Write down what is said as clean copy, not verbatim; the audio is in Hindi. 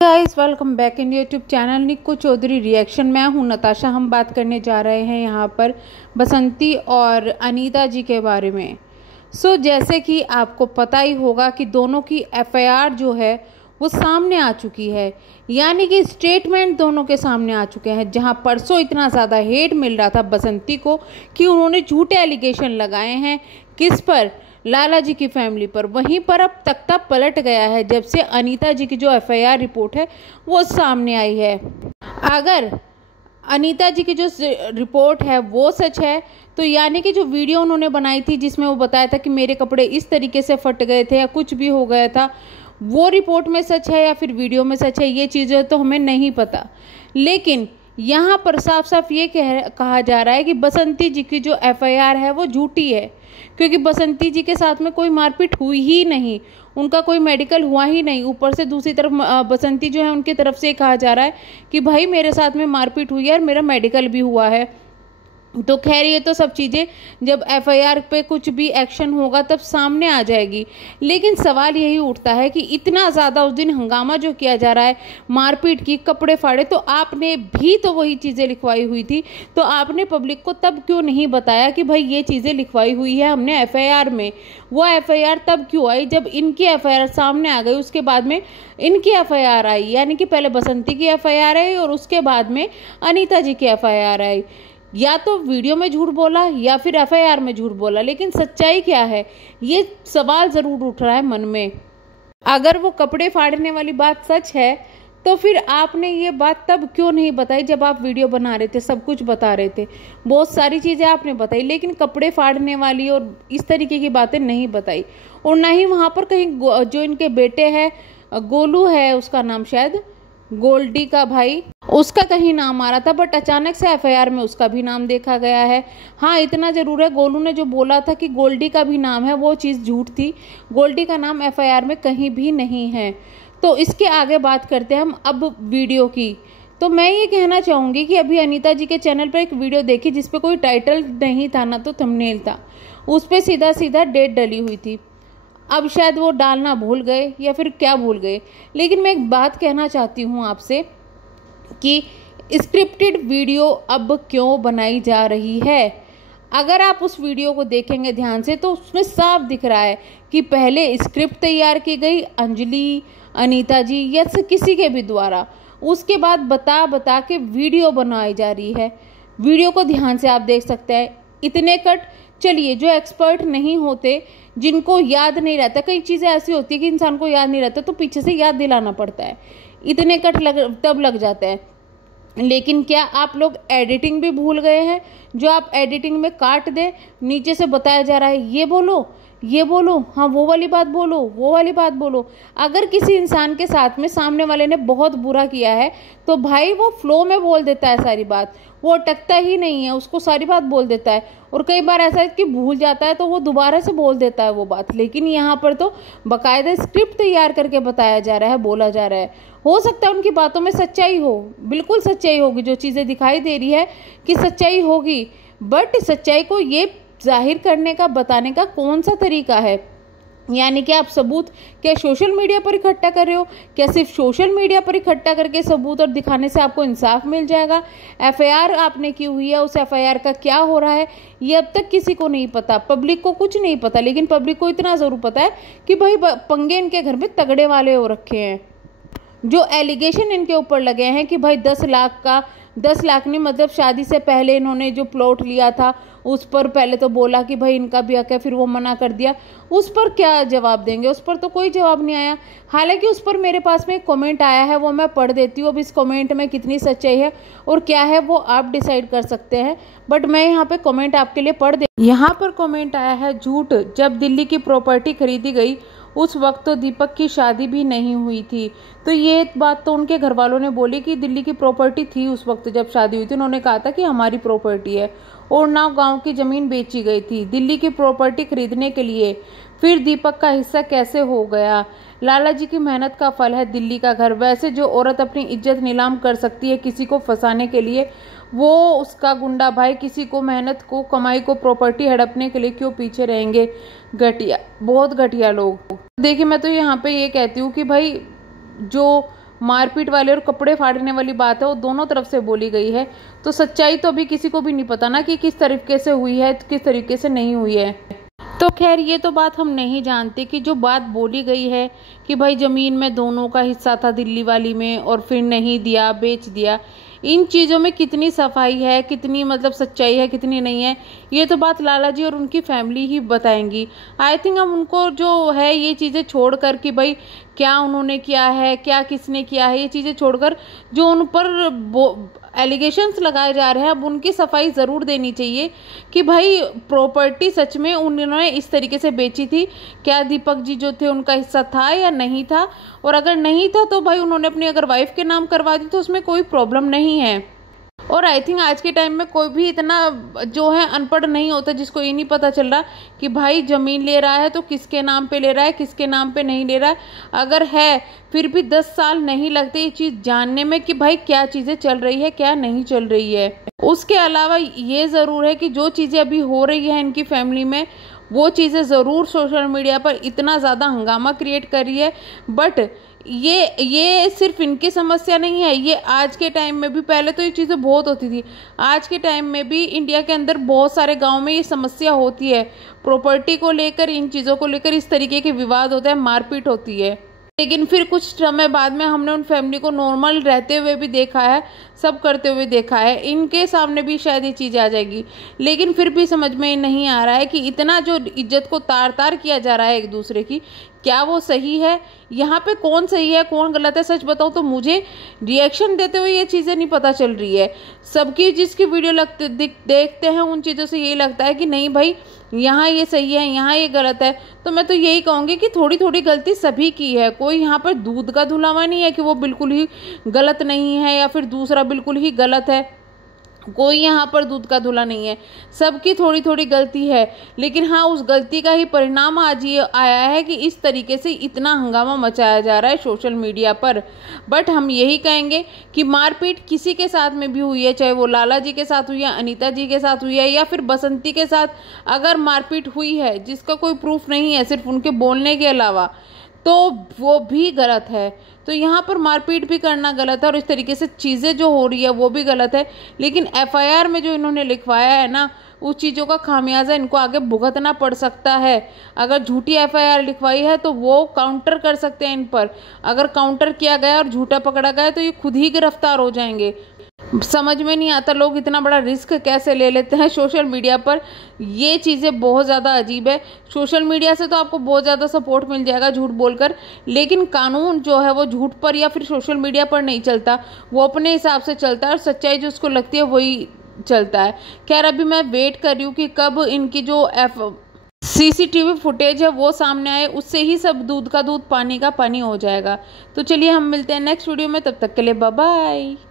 Guys welcome back in YouTube channel Nikku Chaudhary reaction. मैं हूं नताशा। हम बात करने जा रहे हैं यहाँ पर बसंती और अनीता जी के बारे में। जैसे कि आपको पता ही होगा कि दोनों की एफआईआर जो है वो सामने आ चुकी है, यानी कि स्टेटमेंट दोनों के सामने आ चुके हैं। जहां परसों इतना ज़्यादा हेट मिल रहा था बसंती को कि उन्होंने झूठे एलिगेशन लगाए हैं, किस पर, लाला जी की फैमिली पर। वहीं पर अब तख्ता पलट गया है जब से अनीता जी की जो एफआईआर रिपोर्ट है वो सामने आई है। अगर अनीता जी की जो रिपोर्ट है वो सच है तो यानी कि जो वीडियो उन्होंने बनाई थी जिसमें वो बताया था कि मेरे कपड़े इस तरीके से फट गए थे या कुछ भी हो गया था, वो रिपोर्ट में सच है या फिर वीडियो में सच है, ये चीज़ें तो हमें नहीं पता। लेकिन यहाँ पर साफ साफ ये कहा जा रहा है कि बसंती जी की जो एफआईआर है वो झूठी है, क्योंकि बसंती जी के साथ में कोई मारपीट हुई ही नहीं, उनका कोई मेडिकल हुआ ही नहीं। ऊपर से दूसरी तरफ बसंती जो है उनकी तरफ से कहा जा रहा है कि भाई मेरे साथ में मारपीट हुई है और मेरा मेडिकल भी हुआ है। तो खैर ये तो सब चीज़ें जब एफआईआर पे कुछ भी एक्शन होगा तब सामने आ जाएगी। लेकिन सवाल यही उठता है कि इतना ज़्यादा उस दिन हंगामा जो किया जा रहा है, मारपीट की, कपड़े फाड़े, तो आपने भी तो वही चीज़ें लिखवाई हुई थी, तो आपने पब्लिक को तब क्यों नहीं बताया कि भाई ये चीज़ें लिखवाई हुई है हमने एफआईआर में। वो एफआईआर तब क्यों आई जब इनकी एफआईआर सामने आ गई, उसके बाद में इनकी एफआईआर आई, यानी कि पहले बसंती की एफआईआर आई और उसके बाद में अनीता जी की एफआईआर आई। या तो वीडियो में झूठ बोला या फिर एफआईआर में झूठ बोला, लेकिन सच्चाई क्या है ये सवाल जरूर उठ रहा है मन में। अगर वो कपड़े फाड़ने वाली बात सच है तो फिर आपने ये बात तब क्यों नहीं बताई जब आप वीडियो बना रहे थे, सब कुछ बता रहे थे, बहुत सारी चीज़ें आपने बताई, लेकिन कपड़े फाड़ने वाली और इस तरीके की बातें नहीं बताई। और ना ही वहाँ पर कहीं जो इनके बेटे हैं, गोलू है उसका नाम, शायद गोल्डी का भाई, उसका कहीं नाम आ रहा था, बट अचानक से एफआईआर में उसका भी नाम देखा गया है। हाँ इतना जरूर है, गोलू ने जो बोला था कि गोल्डी का भी नाम है वो चीज़ झूठ थी, गोल्डी का नाम एफआईआर में कहीं भी नहीं है। तो इसके आगे बात करते हैं हम अब वीडियो की। तो मैं ये कहना चाहूँगी कि अभी अनीता जी के चैनल पर एक वीडियो देखी जिसपे कोई टाइटल नहीं था ना तो थंबनेल था, उस पर सीधा सीधा डेट डली हुई थी। अब शायद वो डालना भूल गए या फिर क्या भूल गए, लेकिन मैं एक बात कहना चाहती हूँ आपसे कि स्क्रिप्टेड वीडियो अब क्यों बनाई जा रही है। अगर आप उस वीडियो को देखेंगे ध्यान से तो उसमें साफ दिख रहा है कि पहले स्क्रिप्ट तैयार की गई अंजलि, अनीता जी या किसी के भी द्वारा, उसके बाद बता बता के वीडियो बनाई जा रही है। वीडियो को ध्यान से आप देख सकते हैं, इतने कट। चलिए जो एक्सपर्ट नहीं होते, जिनको याद नहीं रहता, कई चीज़ें ऐसी होती है कि इंसान को याद नहीं रहता तो पीछे से याद दिलाना पड़ता है, इतने कट तब लग जाते हैं। लेकिन क्या आप लोग एडिटिंग भी भूल गए हैं? जो आप एडिटिंग में काट दें, नीचे से बताया जा रहा है ये बोलो, ये बोलो, हाँ वो वाली बात बोलो, वो वाली बात बोलो। अगर किसी इंसान के साथ में सामने वाले ने बहुत बुरा किया है तो भाई वो फ्लो में बोल देता है सारी बात, वो अटकता ही नहीं है, उसको सारी बात बोल देता है। और कई बार ऐसा है कि भूल जाता है तो वो दोबारा से बोल देता है वो बात। लेकिन यहाँ पर तो बाकायदा स्क्रिप्ट तैयार करके बताया जा रहा है, बोला जा रहा है। हो सकता है उनकी बातों में सच्चाई हो, बिल्कुल सच्चाई होगी, जो चीज़ें दिखाई दे रही है कि सच्चाई होगी, बट सच्चाई को ये जाहिर करने का, बताने का कौन सा तरीका है? यानी कि आप सबूत क्या सोशल मीडिया पर इकट्ठा कर रहे हो? क्या सिर्फ सोशल मीडिया पर इकट्ठा करके सबूत और दिखाने से आपको इंसाफ मिल जाएगा? एफआईआर आपने की हुई है, उस एफआईआर का क्या हो रहा है ये अब तक किसी को नहीं पता, पब्लिक को कुछ नहीं पता। लेकिन पब्लिक को इतना जरूर पता है कि भाई पंगे इनके घर में तगड़े वाले हो रखे हैं। जो एलिगेशन इनके ऊपर लगे हैं कि भाई 10 लाख का, 10 लाख नहीं, मतलब शादी से पहले इन्होंने जो प्लॉट लिया था उस पर पहले तो बोला कि भाई इनका भी हक है, फिर वो मना कर दिया, उस पर क्या जवाब देंगे? उस पर तो कोई जवाब नहीं आया। हालांकि उस पर मेरे पास में एक कमेंट आया है, वो मैं पढ़ देती हूँ। अब इस कमेंट में कितनी सच्चाई है और क्या है वो आप डिसाइड कर सकते हैं, बट मैं यहाँ पे कमेंट आपके लिए पढ़ दे। यहाँ पर कमेंट आया है, झूठ, जब दिल्ली की प्रॉपर्टी खरीदी गई उस वक्त तो दीपक की शादी भी नहीं हुई थी। तो ये बात तो उनके घर वालों ने बोली कि दिल्ली की प्रॉपर्टी थी उस वक्त जब शादी हुई थी, उन्होंने कहा था कि हमारी प्रॉपर्टी है, और ना गांव की जमीन बेची गई थी दिल्ली की प्रॉपर्टी खरीदने के लिए। फिर दीपक का हिस्सा कैसे हो गया? लाला जी की मेहनत का फल है दिल्ली का घर। वैसे जो औरत अपनी इज्जत नीलाम कर सकती है किसी को फंसाने के लिए, वो उसका गुंडा भाई किसी को मेहनत को, कमाई को, प्रॉपर्टी हड़पने के लिए क्यों पीछे रहेंगे? घटिया, बहुत घटिया लोग। देखिए मैं तो यहाँ पे ये कहती हूँ कि भाई जो मारपीट वाले और कपड़े फाड़ने वाली बात है वो दोनों तरफ से बोली गई है। तो सच्चाई तो अभी किसी को भी नहीं पता ना कि किस तरीके से हुई है, किस तरीके से नहीं हुई है। तो खैर ये तो बात हम नहीं जानते कि जो बात बोली गई है कि भाई ज़मीन में दोनों का हिस्सा था दिल्ली वाली में और फिर नहीं दिया, बेच दिया, इन चीज़ों में कितनी सफाई है, कितनी मतलब सच्चाई है, कितनी नहीं है, ये तो बात लाला जी और उनकी फैमिली ही बताएंगी। आई थिंक हम उनको जो है ये चीज़ें छोड़कर कि भाई क्या उन्होंने किया है, क्या किसने किया है, ये चीज़ें छोड़कर जो उन पर एलिगेशंस लगाए जा रहे हैं अब उनकी सफाई ज़रूर देनी चाहिए कि भाई प्रॉपर्टी सच में उन्होंने इस तरीके से बेची थी, क्या दीपक जी जो थे उनका हिस्सा था या नहीं था, और अगर नहीं था तो भाई उन्होंने अपनी अगर वाइफ के नाम करवा दी तो उसमें कोई प्रॉब्लम नहीं है। और आई थिंक आज के टाइम में कोई भी इतना जो है अनपढ़ नहीं होता जिसको ये नहीं पता चल रहा कि भाई ज़मीन ले रहा है तो किसके नाम पे ले रहा है, किसके नाम पे नहीं ले रहा है। अगर है फिर भी 10 साल नहीं लगते ये चीज़ जानने में कि भाई क्या चीज़ें चल रही है, क्या नहीं चल रही है। उसके अलावा ये ज़रूर है कि जो चीज़ें अभी हो रही है इनकी फैमिली में वो चीज़ें ज़रूर सोशल मीडिया पर इतना ज़्यादा हंगामा क्रिएट कर रही है। बट ये सिर्फ इनकी समस्या नहीं है, ये आज के टाइम में भी, पहले तो ये चीज़ें बहुत होती थी, आज के टाइम में भी इंडिया के अंदर बहुत सारे गांव में ये समस्या होती है। प्रॉपर्टी को लेकर, इन चीज़ों को लेकर इस तरीके के विवाद होते हैं, मारपीट होती है। लेकिन फिर कुछ समय बाद में हमने उन फैमिली को नॉर्मल रहते हुए भी देखा है, सब करते हुए देखा है, इनके सामने भी शायद ये चीज़ आ जाएगी। लेकिन फिर भी समझ में नहीं आ रहा है कि इतना जो इज्जत को तार तार किया जा रहा है एक दूसरे की, क्या वो सही है, यहाँ पे कौन सही है कौन गलत है। सच बताऊँ तो मुझे रिएक्शन देते हुए ये चीज़ें नहीं पता चल रही है। सबकी जिसकी वीडियो देखते हैं उन चीज़ों से ये लगता है कि नहीं भाई यहाँ ये सही है, यहाँ ये गलत है। तो मैं तो यही कहूँगी कि थोड़ी थोड़ी गलती सभी की है, कोई यहाँ पर दूध का धुलावा नहीं है कि वो बिल्कुल ही गलत नहीं है या फिर दूसरा बिल्कुल ही गलत है, कोई यहाँ पर दूध का धुला नहीं है, सबकी थोड़ी थोड़ी गलती है। लेकिन हाँ, उस गलती का ही परिणाम आज ये आया है कि इस तरीके से इतना हंगामा मचाया जा रहा है सोशल मीडिया पर। बट हम यही कहेंगे कि मारपीट किसी के साथ में भी हुई है, चाहे वो लाला जी के साथ हुई है, अनीता जी के साथ हुई है या फिर बसंती के साथ अगर मारपीट हुई है जिसका कोई प्रूफ नहीं है सिर्फ उनके बोलने के अलावा, तो वो भी गलत है। तो यहाँ पर मारपीट भी करना गलत है और इस तरीके से चीज़ें जो हो रही है वो भी गलत है। लेकिन एफआईआर में जो इन्होंने लिखवाया है ना, उस चीज़ों का खामियाजा इनको आगे भुगतना पड़ सकता है। अगर झूठी एफआईआर लिखवाई है तो वो काउंटर कर सकते हैं इन पर, अगर काउंटर किया गया और झूठा पकड़ा गया तो ये खुद ही गिरफ्तार हो जाएंगे। समझ में नहीं आता लोग इतना बड़ा रिस्क कैसे ले लेते हैं सोशल मीडिया पर, ये चीज़ें बहुत ज़्यादा अजीब है। सोशल मीडिया से तो आपको बहुत ज़्यादा सपोर्ट मिल जाएगा झूठ बोलकर, लेकिन कानून जो है वो झूठ पर या फिर सोशल मीडिया पर नहीं चलता, वो अपने हिसाब से चलता है और सच्चाई जो उसको लगती है वही चलता है। खैर अभी मैं वेट कर रही हूँ कि कब इनकी जो सीसीटीवी फुटेज है वो सामने आए, उससे ही सब दूध का दूध पानी का पानी हो जाएगा। तो चलिए हम मिलते हैं नेक्स्ट वीडियो में, तब तक के लिए बाय बाय।